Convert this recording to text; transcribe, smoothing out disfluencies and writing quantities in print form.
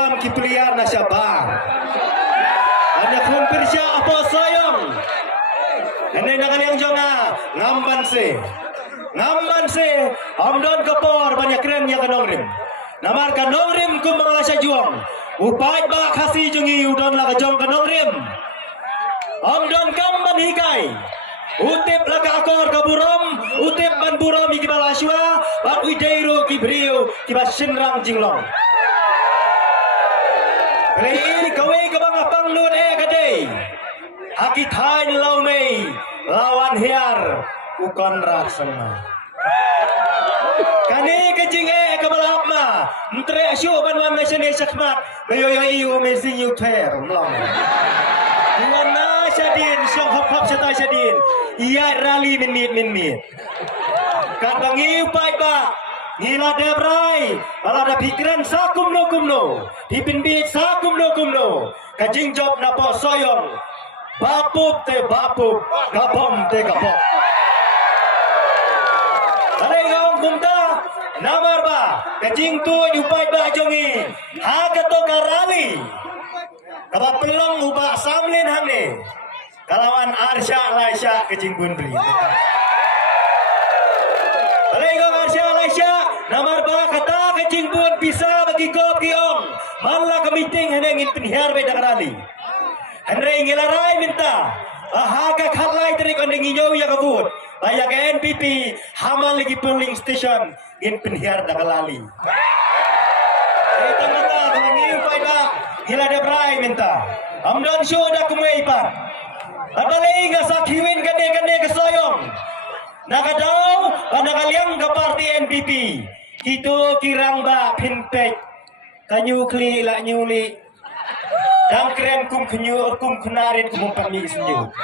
dalam kipeliar na siya ba? Ano kumpir siya apa sayang? Ano yung nakaliang siya nga? Ngamban si Amdon Kapor banyak keren ya kanong rim. Namar kanong rim kung mga siya juang. Upay ba kasi jungi udon la kajong kanong rim. Amdon kamban hikay. Utip laga akor kaburom, utip ban burom ikibal aswa, bat uideiru kibriu kibas sinrang jinglong. Kali kawai kabang apang nun kadai. Akitain lau mei lawan hiar ukon raksana. Kani kejing kabalap ma, mtre asyo ban ma mesene sakmat, bayo iyo mesing you ter mlong. Wana syadin syong hop syata syadin. Iya rally minit. Katangi upai ba. Nila debrai. Ala ada pikiran sakumno. Dipinbit sakumno. Kajing job napa soyong. Bapup, gabom te gabom. Alay gaong kumta. Namar ba. Kajing tu upai ba jongi. Hagato karali. Kapapelong ubah samlin hamne. Kalawan Arsya Laisya kecimbun beli. Alaikum Arsya Laisya. Namar ba kata kecimbun bisa bagi kopi om. Malah kemiting hanya ingin penhiar beda kerali. Henry ngilarai minta. Ahaka kalai teri kondeng inyo ya kabut. Layak NPP hamal lagi polling station ingin penhiar dah kalali. Kita minta kalau ngiu pada gila debrai minta. Amdan show dah kumai pak. Abalay nga sa kiwin kane kasoyong. Nakadaw, panakaliang ka party NPP. Kito kirang ba pinpek. Kanyukli la nyuli. Dang kren kum kunyo kum kunarin kum pami isinyo.